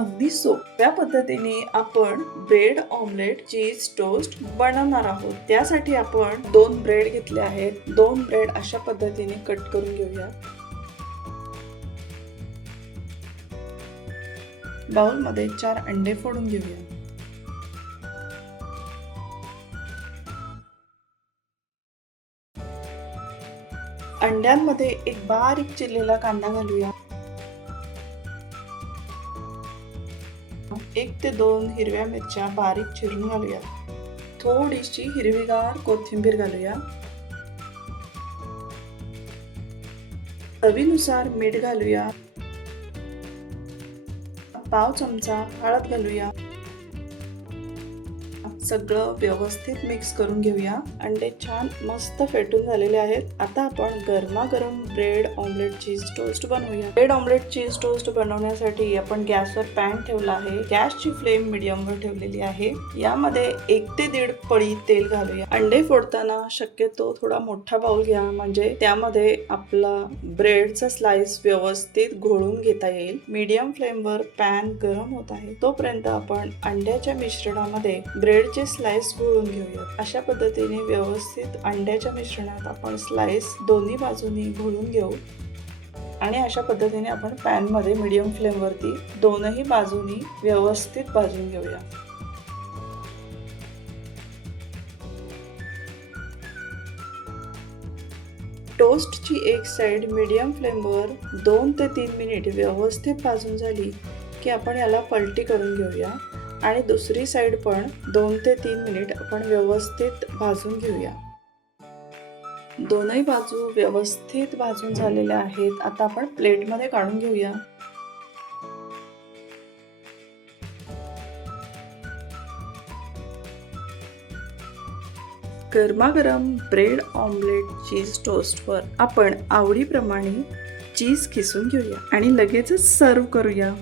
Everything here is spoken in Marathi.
अगदी सोप्या पद्धतीने आपण ब्रेड ऑमलेट चीज टोस्ट बनवणार आहोत। त्यासाठी आपण 2 ब्रेड घेतले आहेत। 2 ब्रेड अशा पद्धतीने कट करून घेऊया। बाउल मध्ये 4 अंडे फोडून घेऊया। अंड्यांमध्ये एक बारीक चिरलेला कांदा घालूया। 1 ते 2 हिरव्या मिरच्या बारीक चिरून घालूया। थोडीशी हिरवीगार कोथिंबीर घालूया। चवीनुसार मीठ घालूया। पाव चमचा हळद घालूया। सगळं व्यवस्थित मिक्स करून घेऊया। अंडे छान मस्त फेटून झालेले आहेत। आता आपण गरमागरम ब्रेड ऑमलेट चीज टोस्ट बनवूया। ब्रेड ऑमलेट चीज टोस्ट बनवण्यासाठी आपण गॅसवर पॅन ठेवला आहे। गॅसची फ्लेम मीडियम वर ठेवलेली आहे। यामध्ये 1 ते 1.5 पळी तेल घालूया। अंडे फोडताना शक्यतो थोडा मोठा बाउल घ्या, म्हणजे त्यामध्ये आपला ब्रेडचा स्लाइस व्यवस्थित घोळून घेता येईल। मीडियम फ्लेम वर पॅन गरम होत आहे, तोपर्यंत आपण अंड्याच्या मिश्रणामध्ये ब्रेडचे स्लाइस घोळून घेऊया। अशा पद्धतीने व्यवस्थित अंड्याच्या मिश्रणात आपण स्लाइस दोन्ही बाजूनी घोळून घेऊ आणि अशा पद्धतीने आपण पॅन मध्ये मीडियम फ्लेम वरती दोनही बाजूनी व्यवस्थित भाजून घेऊया। टोस्टची एक साइड मीडियम फ्लेम वर 2 ते 3 मिनिट व्यवस्थित भाजून झाली की आपण याला पलटी करून घेऊया आणि दुसरी साइड पण 2 ते 3 मिनिट आपण व्यवस्थित भाजून घेऊया। दोनही बाजू व्यवस्थित भाजून झालेल्या आहेत। आता आपण प्लेट मध्ये काढून घेऊया। गरमागरम ब्रेड ऑमलेट चीज टोस्टवर आपण आवडीप्रमाणे चीज खिसून घेऊया आणि लगेचच सर्व करूया।